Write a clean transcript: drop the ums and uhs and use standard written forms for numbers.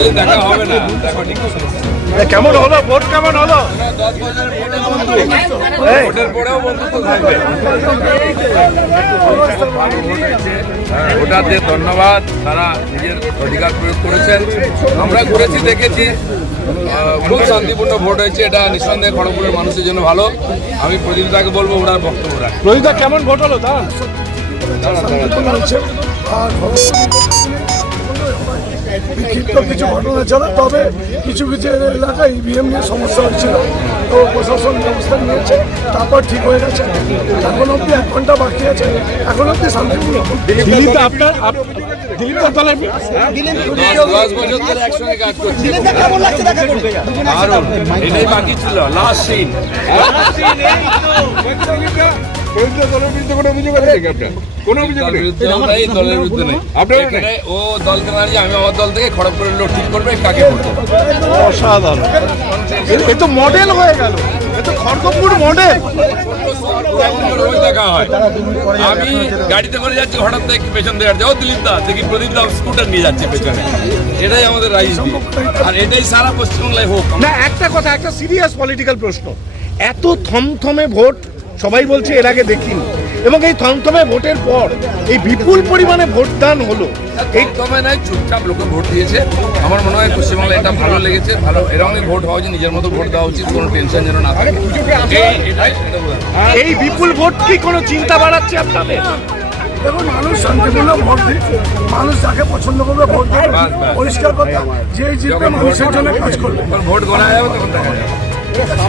কোনোদিন দেখা হবে না। দেখো ঠিক কেমন হলো ভোট, কেমন হলো? 10 বছরের ভোটের পরেও বন্ধুত্ব থাকবে। ভোটারদের ধন্যবাদ, তারা নিজের অধিকার প্রয়োগ করেছেন। আমরা ঘুরেছি, দেখেছি, খুব শান্তিপূর্ণ ভোট হয়েছে। এটা নিঃসন্দেহে খড়গপুরের মানুষের জন্য ভালো। আমি প্রদীপদাকে বলবো ওনার বক্তব্য রাখ। রোহিতা কেমন ভোট হলো? বিক্ষিপ্ত কিছু ঘটনা ছিল, তবে কিছু কিছু এলাকায় ইভিএম নিয়ে সমস্যা হচ্ছিল, তো প্রশাসন ব্যবস্থা নিয়েছে, তারপর ঠিক হয়ে গেছে। এখন অব্দি 1 ঘন্টা বাকি আছে, এখন অব্দি শান্তিপূর্ণ। দিল্লিতে আপনার দিলীপের দলের 10 বছর ধরে একসঙ্গে কাজ করছি। এটাই বাকি ছিল, লাস্ট সিন। দলের বিরুদ্ধে কোনো অভিযোগ আছে নাকি আপনার? কোনো অভিযোগ নেই, দলের বিরুদ্ধে নেই। এখানে ও দলকে না দিয়ে আমি আমার দল থেকে খড়গপুরের লোক ঠিক করবে কাকে ভোট দেবো। অসাধারণ, এ তো মডেল হয়ে গেল, এ তো খড়গপুর মডেল। দেখা হয়, আমি গাড়িতে করে যাচ্ছি, হঠাৎ দেখি পেছন দিয়ে যাচ্ছে, ও দিলীপ দা দেখি, প্রদীপ দা স্কুটার নিয়ে যাচ্ছে পেছনে। এটাই আমাদের রাজনীতি, আর এটাই সারা পশ্চিমবাংলায় হোক। না, একটা কথা, একটা সিরিয়াস পলিটিক্যাল প্রশ্ন, এত থমথমে ভোট সবাই বলছে এর আগে দেখিনি, এবং এই থমথমে ভোটের পর এই বিপুল পরিমাণে ভোটদান হলো, এই তবে নয়, চুপচাপ লোকে ভোট দিয়েছে। আমার মনে হয় পশ্চিমবাংলায় এটা ভালো লেগেছে। ভালো এরকমই ভোট হওয়া উচিত, নিজের মতো ভোট দেওয়া উচিত, কোনো টেনশন যেন না থাকে। এই বিপুল ভোট কি কোনো চিন্তা বাড়াচ্ছে আপনাদের? দেখুন, মানুষ শান্তিপূর্ণ ভোট দিচ্ছে, মানুষ যাকে পছন্দ করবে ভোট দেবে, পরিষ্কার কথা। যে জিতবে মানুষের জন্য কাজ করবে। ভোট গণা যাবে তখন দেখা যাবে।